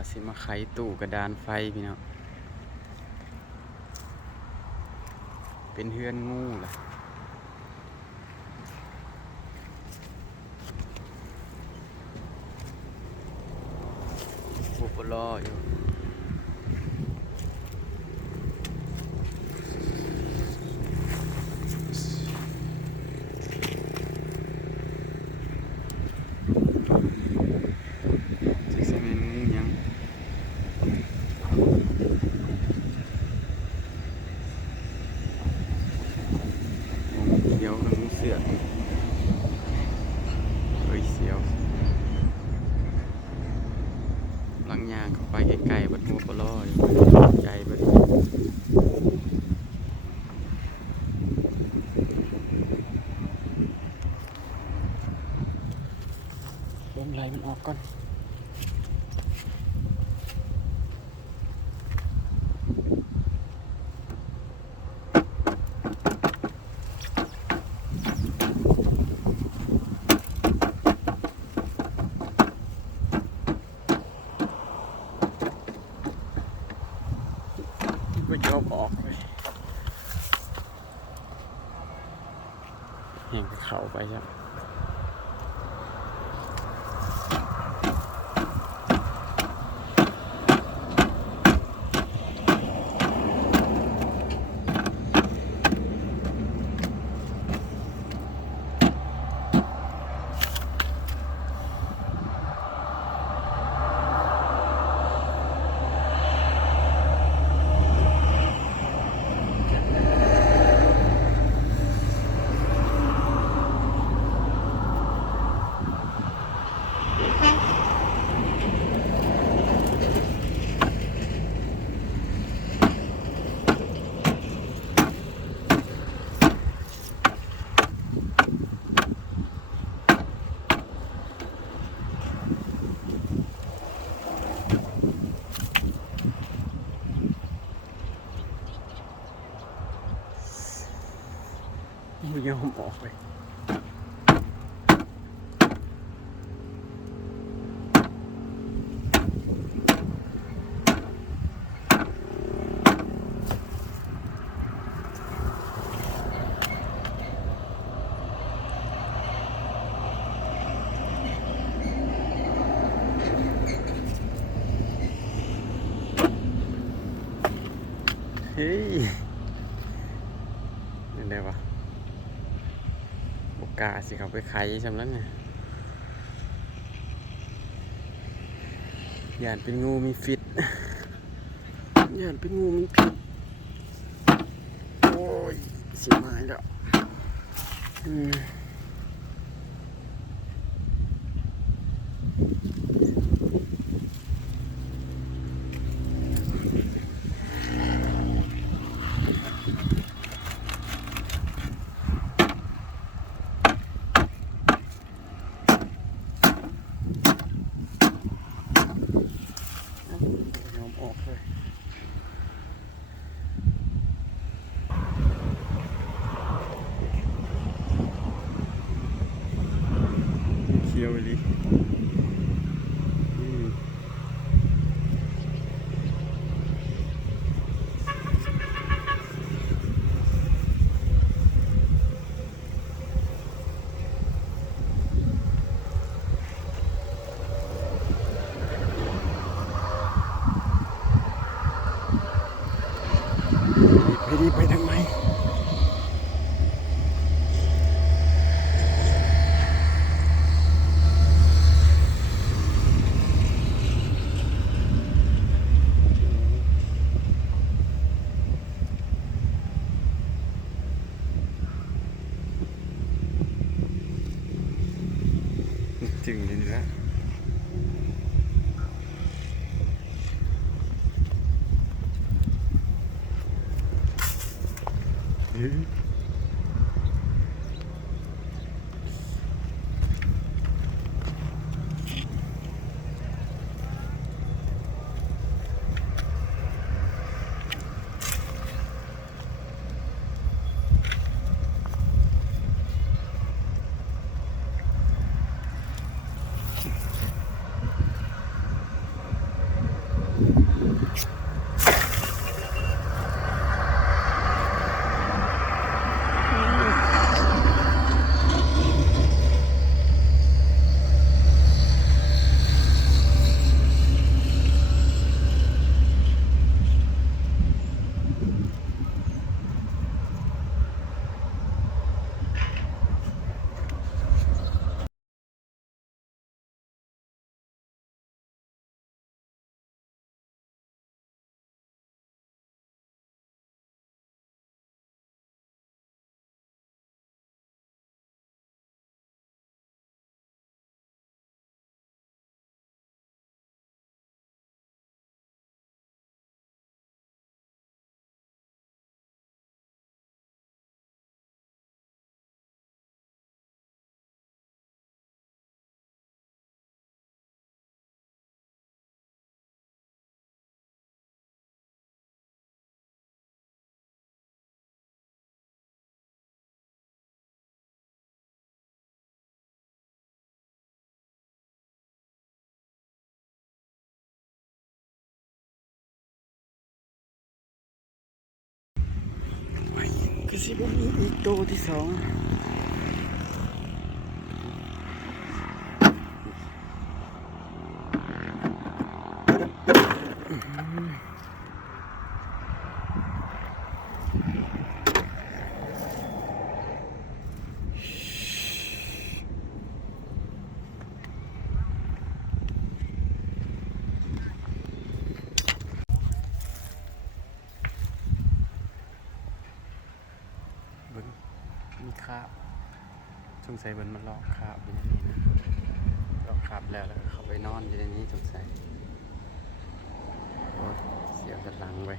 ว่าสิมาไขตู้กระดานไฟพี่น้องเป็นเฮือนงูล่ะบุปลออยู่เสียวกับงูเสือกเสียวหลังยางเข้าไปใกล้ๆบัดหัวปลออยู่ใจบัดลมไหลมันออกก่อนก็ยอมออกเลยแห่งเข่าไปครับไม่ยอมออกเลยเฮ้ยนี่ได้ปะบกาสิเขาไปไขสำแล้วไงย่านเป็นงูมีฟิตย่านเป็นงูมีพิษโอ้ยเสียหายแล้วยอมออกเลยเคี้ยวเลยไปดีไปทำไมจึงนี่แหละ ก็สิบ่มีอีกตัวที่สองเบิ่งมีคราบสงสัยเบิ่นมันลอกคราบอยู่ในนี้นะลอกคราบแล้วก็เข้าไปนอนอยู่ในนี้สงสัยโอ้ยเสียวสันหลังไว้